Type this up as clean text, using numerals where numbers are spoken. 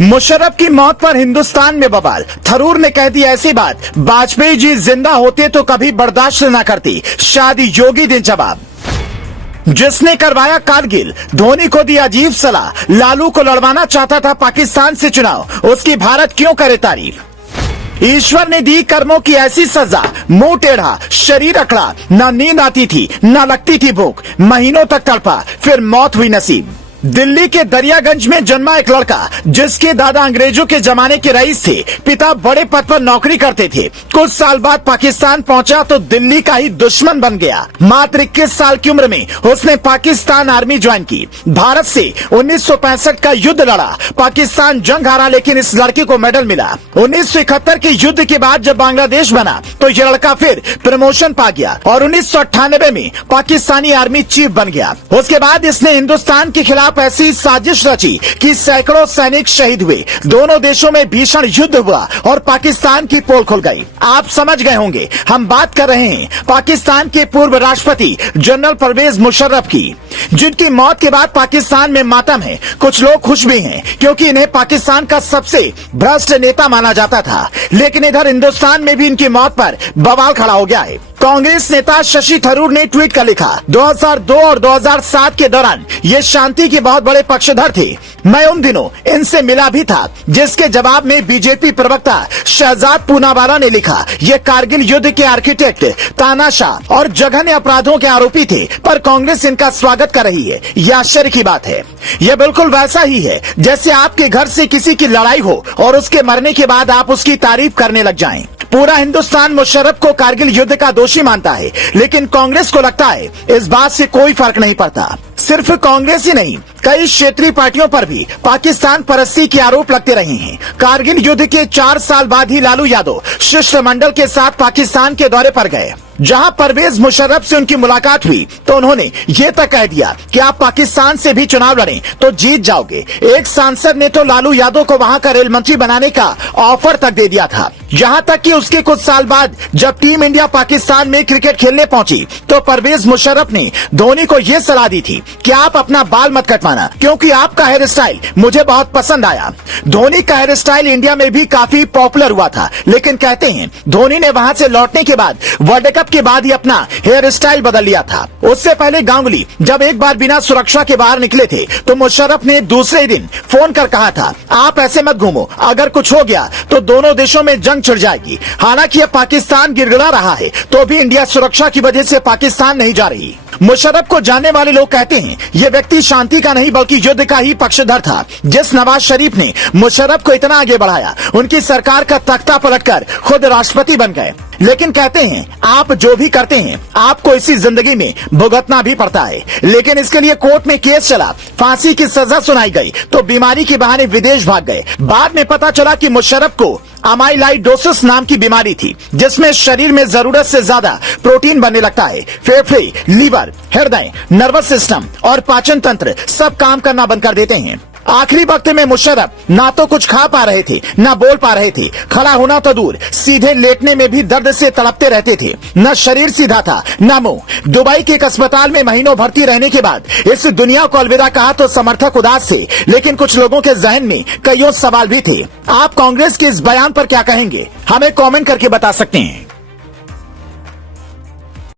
मुशर्रफ की मौत पर हिंदुस्तान में बवाल। थरूर ने कह दी ऐसी बात, वाजपेयी जी जिंदा होते तो कभी बर्दाश्त न करती, शायद योगी दें जवाब। जिसने करवाया कारगिल, धोनी को दी अजीब सलाह, लालू को लड़वाना चाहता था पाकिस्तान से चुनाव, उसकी भारत क्यों करे तारीफ। ईश्वर ने दी कर्मों की ऐसी सजा, मुंह टेढ़ा, शरीर अकड़ा, न नींद आती थी न लगती थी भूख, महीनों तक तड़पा, फिर मौत हुई नसीब। दिल्ली के दरियागंज में जन्मा एक लड़का, जिसके दादा अंग्रेजों के जमाने के रईस थे, पिता बड़े पद पर नौकरी करते थे। कुछ साल बाद पाकिस्तान पहुंचा तो दिल्ली का ही दुश्मन बन गया। मात्र 21 साल की उम्र में उसने पाकिस्तान आर्मी ज्वाइन की, भारत से 1965 का युद्ध लड़ा। पाकिस्तान जंग हारा, लेकिन इस लड़के को मेडल मिला। 1971 के युद्ध के बाद जब बांग्लादेश बना तो यह लड़का फिर प्रमोशन पा गया और 1998 में पाकिस्तानी आर्मी चीफ बन गया। उसके बाद इसने हिंदुस्तान के खिलाफ ऐसी साजिश रची कि सैकड़ों सैनिक शहीद हुए। दोनों देशों में भीषण युद्ध हुआ और पाकिस्तान की पोल खुल गई। आप समझ गए होंगे, हम बात कर रहे हैं पाकिस्तान के पूर्व राष्ट्रपति जनरल परवेज मुशर्रफ की, जिनकी मौत के बाद पाकिस्तान में मातम है। कुछ लोग खुश भी हैं क्योंकि इन्हें पाकिस्तान का सबसे भ्रष्ट नेता माना जाता था, लेकिन इधर हिंदुस्तान में भी इनकी मौत पर बवाल खड़ा हो गया है। कांग्रेस नेता शशि थरूर ने ट्वीट कर लिखा, 2002 और 2007 के दौरान ये शांति के बहुत बड़े पक्षधर थे। मैं उन दिनों इनसे मिला भी था। जिसके जवाब में बीजेपी प्रवक्ता शहजाद पूनावाला ने लिखा, ये कारगिल युद्ध के आर्किटेक्ट, तानाशाह और जघन्य अपराधों के आरोपी थे, पर कांग्रेस इनका स्वागत कर रही है। यह आश्चर्य की बात है। यह बिल्कुल वैसा ही है जैसे आपके घर से किसी की लड़ाई हो और उसके मरने के बाद आप उसकी तारीफ करने लग जाएं। पूरा हिंदुस्तान मुशर्रफ को कारगिल युद्ध का दोषी मानता है, लेकिन कांग्रेस को लगता है इस बात से कोई फर्क नहीं पड़ता। सिर्फ कांग्रेस ही नहीं, कई क्षेत्रीय पार्टियों पर भी पाकिस्तान परस्ती के आरोप लगते रहे हैं। कारगिल युद्ध के 4 साल बाद ही लालू यादव शिष्टमंडल के साथ पाकिस्तान के दौरे पर गए। जहां परवेज मुशर्रफ से उनकी मुलाकात हुई तो उन्होंने ये तक कह दिया कि आप पाकिस्तान से भी चुनाव लड़ें तो जीत जाओगे। एक सांसद ने तो लालू यादव को वहां का रेल मंत्री बनाने का ऑफर तक दे दिया था। यहाँ तक कि उसके कुछ साल बाद जब टीम इंडिया पाकिस्तान में क्रिकेट खेलने पहुंची तो परवेज मुशर्रफ ने धोनी को ये सलाह दी थी कि आप अपना बाल मत कटवाना, क्योंकि आपका हेयर स्टाइल मुझे बहुत पसंद आया। धोनी का हेयर स्टाइल इंडिया में भी काफी पॉपुलर हुआ था, लेकिन कहते हैं धोनी ने वहां से लौटने के बाद वर्ल्ड कप के बाद ही अपना हेयर स्टाइल बदल लिया था। उससे पहले गांगुली जब एक बार बिना सुरक्षा के बाहर निकले थे तो मुशर्रफ ने दूसरे दिन फोन कर कहा था, आप ऐसे मत घूमो, अगर कुछ हो गया तो दोनों देशों में जंग छिड़ जाएगी। हालांकि अब पाकिस्तान गिड़गिड़ा रहा है तो भी इंडिया सुरक्षा की वजह से पाकिस्तान नहीं जा रही। मुशर्रफ को जानने वाले लोग कहते हैं ये व्यक्ति शांति का नहीं बल्कि युद्ध का ही पक्षधर था। जिस नवाज शरीफ ने मुशर्रफ को इतना आगे बढ़ाया, उनकी सरकार का तख्ता पलटकर खुद राष्ट्रपति बन गए। लेकिन कहते हैं आप जो भी करते हैं आपको इसी जिंदगी में भुगतना भी पड़ता है। लेकिन इसके लिए कोर्ट में केस चला, फांसी की सजा सुनाई गई तो बीमारी के बहाने विदेश भाग गए। बाद में पता चला कि मुशर्रफ को अमाइलाइडोसिस नाम की बीमारी थी, जिसमें शरीर में जरूरत से ज्यादा प्रोटीन बनने लगता है। फेफड़े, लीवर, हृदय, नर्वस सिस्टम और पाचन तंत्र सब काम करना बंद कर देते हैं। आखिरी वक्त में मुशर्रफ ना तो कुछ खा पा रहे थे, ना बोल पा रहे थे। खड़ा होना तो दूर, सीधे लेटने में भी दर्द से तड़पते रहते थे। न शरीर सीधा था न मुंह। दुबई के एक अस्पताल में महीनों भर्ती रहने के बाद इस दुनिया को अलविदा कहा तो समर्थक उदास थे, लेकिन कुछ लोगों के जहन में कईयों सवाल भी थे। आप कांग्रेस के इस बयान पर क्या कहेंगे, हमें कमेंट करके बता सकते हैं।